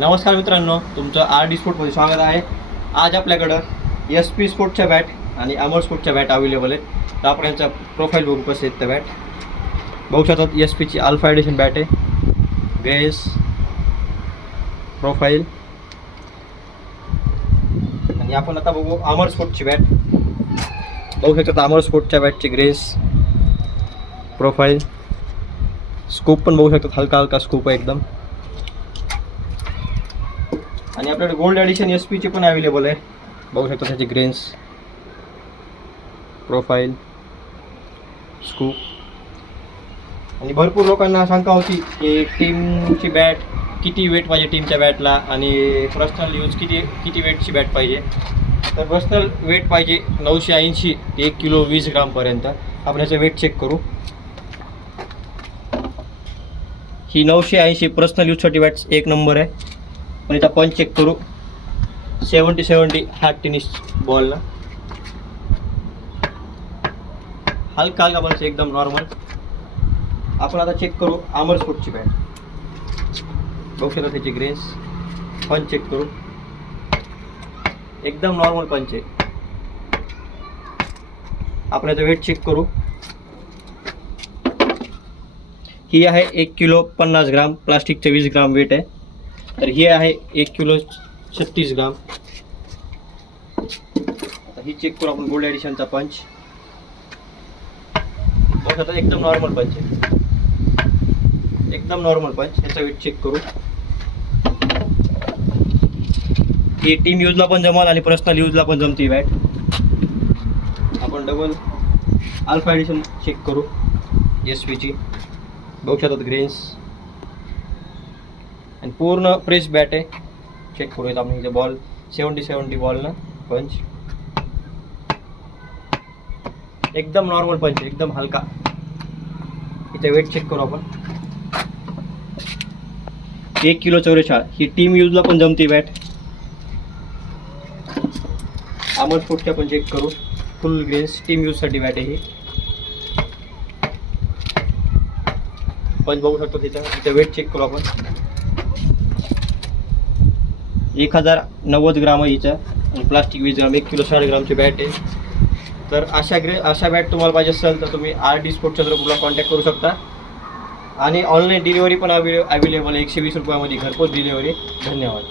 नमस्कार मित्रांनो, तुमचं आर स्पोर्टमध्ये स्वागत आहे. आज आपल्याकडं SP स्पोर्टच्या बॅट आणि अमर स्पोर्टच्या बॅट अवेलेबल आहेत. तर आपण यांचा प्रोफाईल बघू कसे आहेत त्या बॅट. बघू शकतात SPची अल्फा एडिशन बॅट आहे. Grace profile. आणि आपण आता बघू अमर स्पोर्टची बॅट. बघू शकतात अमर स्पोर्टच्या बॅटची ग्रेस प्रोफाईल. स्कूप पण बघू शकतात, हलका हलका स्कूप आहे एकदम. आणि आपल्याकडे गोल्ड एडिशन SPची पण अवेलेबल आहे. बघू शकता त्याची ग्रेन्स प्रोफाईल स्कूप. आणि भरपूर लोकांना शंका होती की टीमची बॅट किती वेट पाहिजे टीमच्या बॅटला आणि पर्सनल यूज किती वेटची बॅट पाहिजे. तर पर्सनल वेट पाहिजे 980 ते 1 किलो 20 ग्रामपर्यंत. आपण याचं वेट चेक करू. ही 980 पर्सनल यूजसाठी बॅट एक नंबर आहे. पण इथं पंच चेक करू. 70 हार्ड टेनिस बॉलला हलका हलका बॉलचं एकदम नॉर्मल. आपण आता चेक करू अमर स्पोर्टची बॅट. बघू शकता त्याची ग्रेस. पंच चेक करू. एकदम नॉर्मल पंच आहे. आपण याचं वेट चेक करू. ही आहे 1 किलो 50 ग्राम. प्लास्टिकचं 20 ग्राम वेट आहे. तर ही आहे 1 किलो 36 ग्राम. आता ही चेक करू आपण गोल्ड एडिशनचा पंच. बघा आता एकदम नॉर्मल पंच आहे. एकदम नॉर्मल पंच. याचा वेट चेक करू. ही टीम यूजला पण जमल आणि पर्सनल यूजला पण जमते बॅट. आपण डबल अल्फा एडिशन चेक करू SPची. बघू शकतात ग्रेन्स आणि पूर्ण प्रेस बॅट आहे. चेक करूयात आपण इथे बॉल 70 बॉल ना पंच. एकदम नॉर्मल पंच, एकदम हलका. इथे वेट चेक करू आपण. 1 किलो 44. ही टीम यूजला पण जमती बॅट. अमर स्पोर्टच्या पण चेक करू. फुल ग्रेन्स टीम यूजसाठी बॅट आहे ही. पंच बघू शकतो तिथं. इथे वेट चेक करू आपण. 1090 ग्राम आहे हिचं आणि प्लास्टिक 20 ग्राम. 1 किलो 60 ग्रामची बॅट आहे. तर अशा बॅट तुम्हाला पाहिजे असेल तर तुम्ही RD स्पोर्ट चंद्रपूरला कॉन्टॅक्ट करू शकता. आणि ऑनलाईन डिलिव्हरी पण अवेलेबल आहे. 120 रुपयामध्ये घरपोच डिलिव्हरी. धन्यवाद.